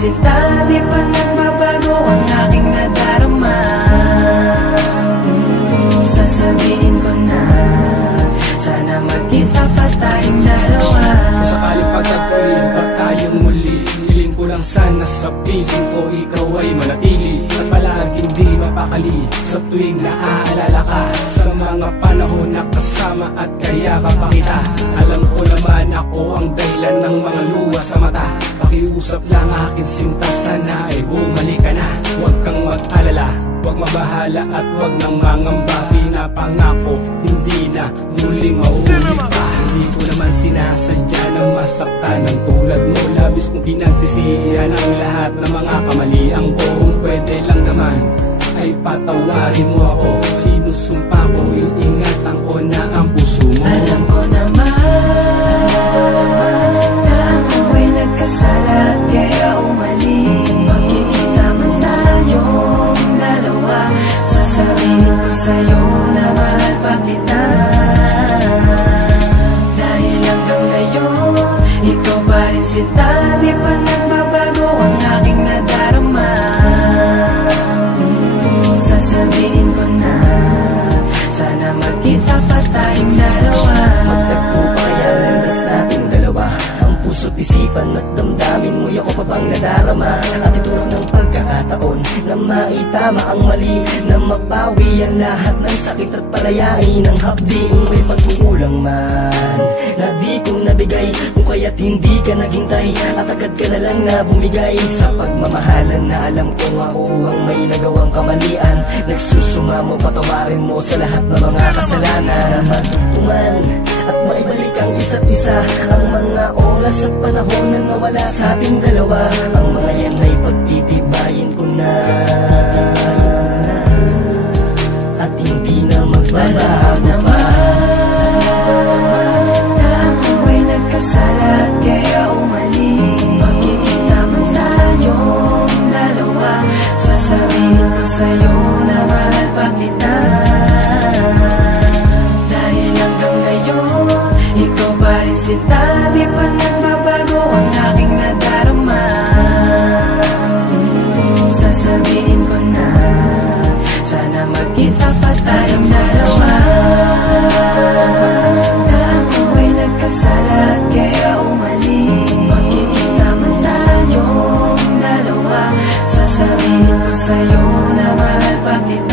sinta, di pa nagbabago ang aking nadarama. Sasabihin ko na, sana magkita pa tayong dalawa. Sakaling pagtagpuin pa tayong muli, hiling ko lang sana sa piling ko ikaw ay manatili at palaging di mapakali sa tuwing naaalala ka sa mga panahon na kasama at kaya ka pa kita. Alam ko naman ako ang dahilan ng mga luha sa mata. Pakiusap lang akin sinta, sana ay bumalik ka na. Huwag kang mag-alala, huwag mabahala at huwag nang mangamba. Pinapangako, hindi na muling mauulit pa. Hindi ko naman sinasadya na masaktan ng tulad mo. Labis kong pinagsisihan ang lahat ng mga kamalian ko. Kung pwede lang naman ay patawarin mo ako. Sinusumpa ko, iingatan ko na ang puso mo. Alam ko naman na ako ay nagkasala at kaya umali. Magkikita man tayong dalawa, sasabihin ko sa'yo na mahal pa kita. Dahil hanggang ngayon, ikaw pa rin sinta, di pa nagbabago ang aking nadarama. Sasabihin ko na, sana magkita pa tayong dalawa. Magtagpo pa kaya landas nating dalawa, ang puso't isipan at damdamin mo'y ako pa bang nadarama. At ito lang ng pagkakataon na maitama ang mali, na mabawi ang lahat ng sakit at palayain ang hapding may pagkukulang man na di kong nabigay. Kung kaya't hindi ka naghintay at agad ka na lang na bumigay sa pagmamahalan na alam kong ako ang may nagawang kamalian. Nagsusumamo, patawarin mo sa lahat ng mga kasalanan, na matugtungan at maibalik ang isa't isa. Ang mga oras at panahon na nawala sa ating dalawa, ang mga yan ay pagtitibayin ko na at hindi na magbabago pa. Na ako ay nagkasala at kaya umali. Magkikita man tayong dalawa, sasabihin ko sa'yo na mahal pa kita. Dahil hanggang ngayon, ikaw pa rin sinta, di pa nagbabago ang aking nadarama. Sasabihin ko na, sana magkita pa tayong dalawa. Na ako ay nagkasala at kaya umali. Magkikita man tayong dalawa, sasabihin ko sa'yo na mahal pa kita.